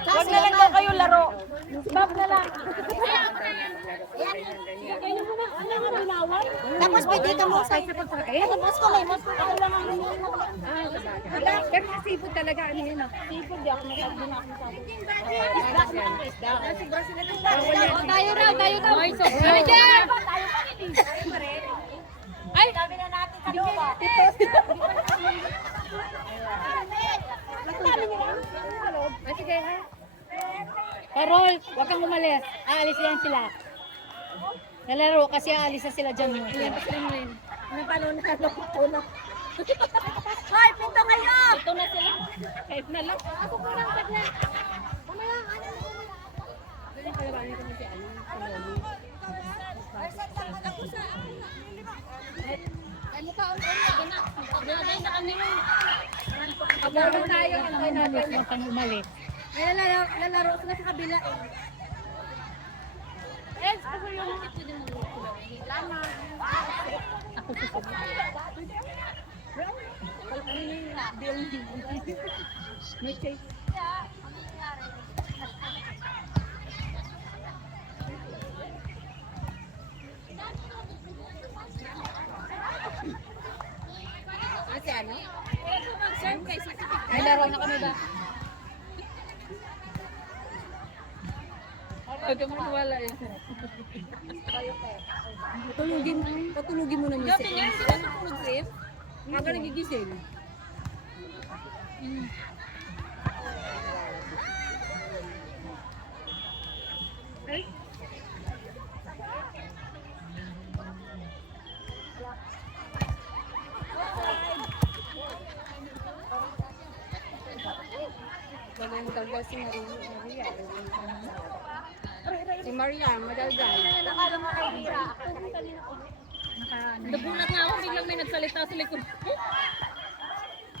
Huwag na lang daw kayo laro. Bob na lang. Tapos pwede ka mo sa pagpakain. Tapos ko may mas ko lang ang Pero seafood talaga, ano yun? Seafood, di ako nagsabi na ako sabi. Isda. Sobra sila ng tayo raw. Ay, sobra. Ay, dyan! Ay! Sabi na natin sa lupa. Ay, sige ha. Carol, huwag kang umalis. Aalis yan sila. Nalaro kasi aalis na sila dyan. Ilan pa sila mo yun? Ano pa noon na? Hoy, pinto kayo! Ito na sila. Kahit na lang. Ako po lang sagla. Mamaya, ano na sila? Ganyan kalabangin ko na si Ano. Ay, mukha ang na. Gagay na kami nun. Abawin tayo. Antay natin. Huwag kang umalis. Ay, lalaro sila sa kabila eh. Eh, ako yung ito din mo. Lama. Ako sa sabay. May cake. Kasi ano? Ay, laro na kami ba? Huwag mo wala yun. Patulugin mo na niya siya. Hindi ka natulog, Sim. Hindi ka nagigising. Ay? Magandang si Maria. Si Maria, madaldal. Nakala nga kay Mira. Nagulat nga ako, biglang may nagsalita sa likod.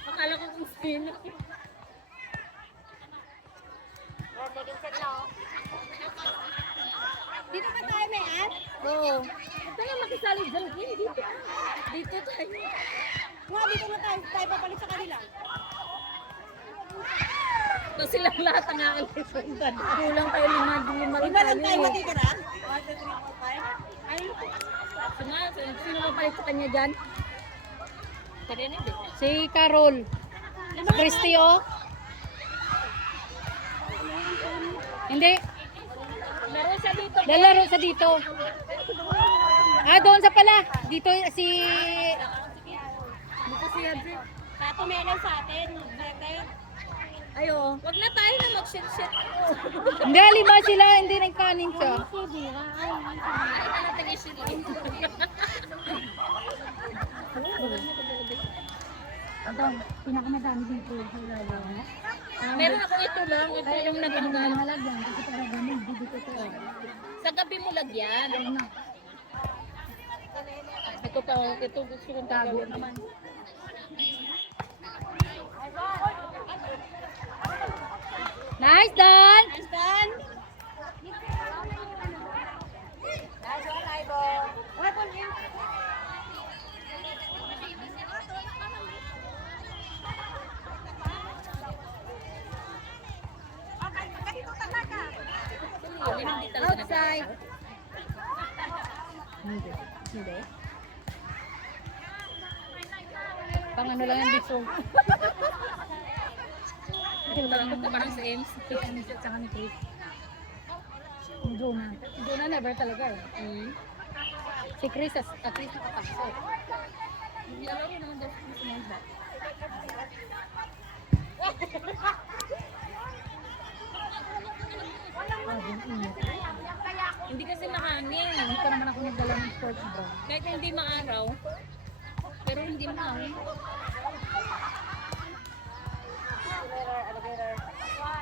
Akala ko kung sino. Dito ba tayo may ad? Oo. Ito nga makisali dyan. Dito. Dito tayo. Nga, dito na tayo papalit sa kanila. Ito silang lahat ang aalisundan. Kulang tayo lima lang tayo matitira? 1, 2, 3, 4, 5. Ay, sino mapalit sa kanya dyan? Si Carol. Christy, oh. Hindi. Laro sa dito. Ah, doon sa pala. Dito si... Dito si Adri. Tumelan sa atin. Ayo. Wag na tayo na mag-shit-shit. Hindi, 5 sila. Hindi nagkanin siya. Ito, pinakamadami dito. Meron ako ito lang. Ito yung nagandaan. Kasi para ganun, dito ito. Sa gabi mo lagyan. Ito pa, ito gusto kong tago naman. Nice done! Nice done! Nice one, Ibo! Outside! Hindi. Pang ano lang yung bisong. Parang sa Ems. At saka ni Chris. Si Jonah never talaga eh. Si Chris at least nakapasok. Hindi alam mo naman daw kung sumanda. Hindi kasi mahangin. Hindi pa naman ako nagdala ng sports bra. Kahit hindi maaraw. Pero hindi mahangin.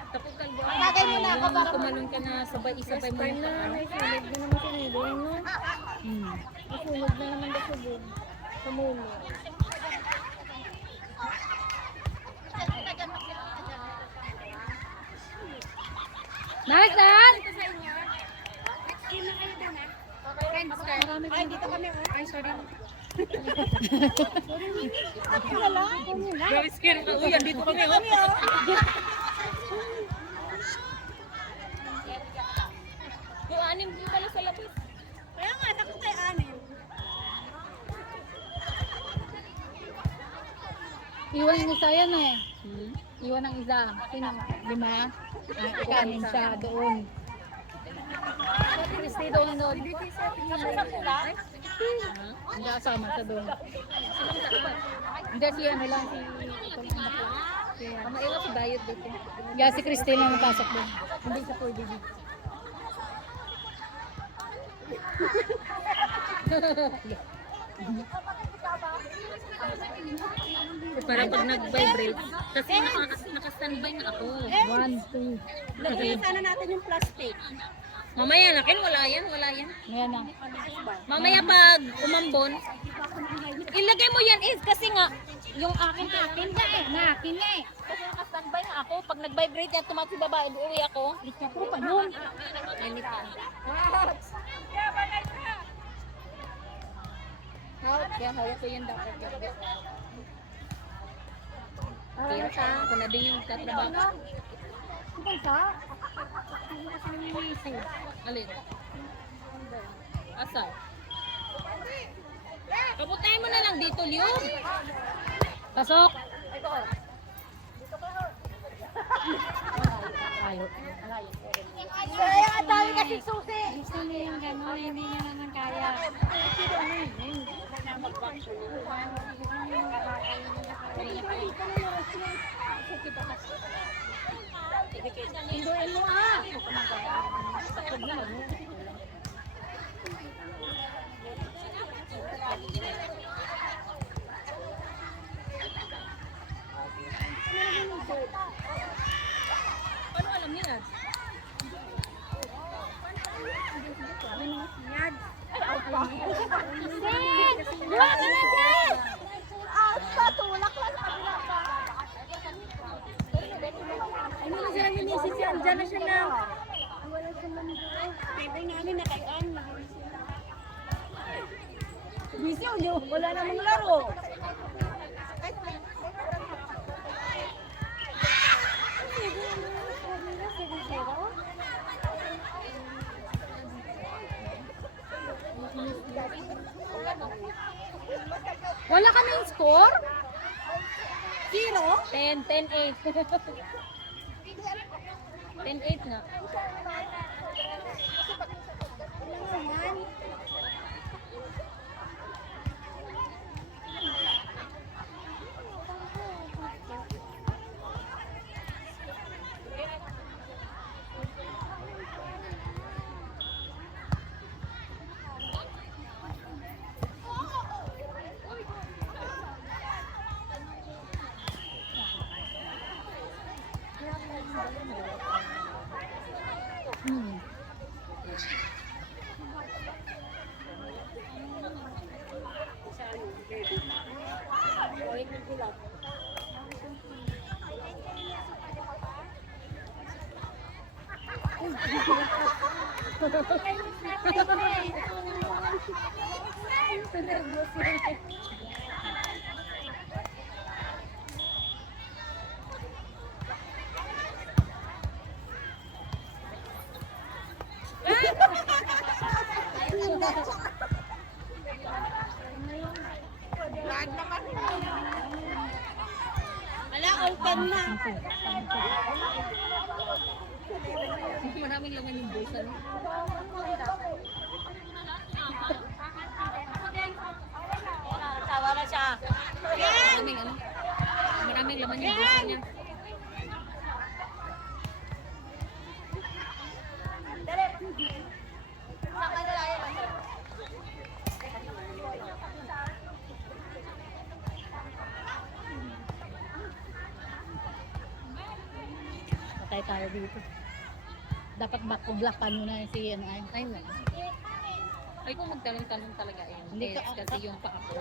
Tapos kalbo Tagay mo na ako para kumalun ka na sabay-isabay mo yung paa. Sunog na naman sinilin, no? Sunog na naman sa subog. Sa mulo. Nice, Dan! Ay, dito kami. Ay, sorry. Ako na lang. Very scared ka. Uy, andito kami. Oh. Iwan yung isa yan eh. Iwan ang isa. Sino? 5? Ikanin siya doon. Christy doon doon. Hindi kasama sa doon. Hindi siya ano lang si Kamaiwa si Bayot dito. yeah, si Christine na napasok doon. Hindi siya pwede dito. Parang pag nag-vibrate. Kasi naka-standby na ako. 1, 2. Lagyan sana natin yung plastic. Mamaya nakin, wala yan. Ayan na. Mamaya pag umambon, ilagay mo yan is kasi nga, yung akin Nga eh. kasi naka-standby na ako. Pag nag-vibrate yan, tumat si babae, uuwi ako. Puro pa yun. Init ka. Kaya hawak ko yan dapat. Kaya ako na din yung tatrabaho. Ang sa? Hindi kasi namimisi. Alin? Asa? Kaputayin mo na lang dito, Liu. Pasok. Ayaw. Kaya ang dami kasi susi. Gusto niya yung gano'n, hindi niya naman kaya. Hinduin mo ah. Paano alam niya? Diwa ka na dyan! Tulak lang sa kabila pa. Ano na sila minisip yan? Diyan na siya na. Wala siya man doon. Pwede namin nakaian. Busy ulo. Wala namang laro. Wala kaming score? 10, 10-8. 10-8 nga. Ala, open na. Maraming laman yung bulsa. Tawa na siya. Maraming laman yung bulsa niya. Patay tayo dito. Dapat back-to-blackan mo na si ano ay. Ay, na. Ay, kung magtanong-tanong talaga yun. Hindi ka- Kasi yung paa ko.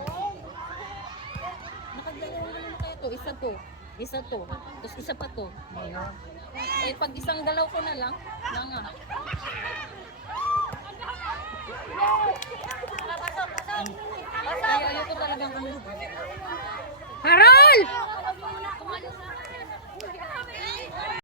Nakagdalawa naman kaya to. Isa to. Tapos isa pa to. Eh, pag isang galaw ko na lang, nga. Ay, ayoko talagang ano. Harold!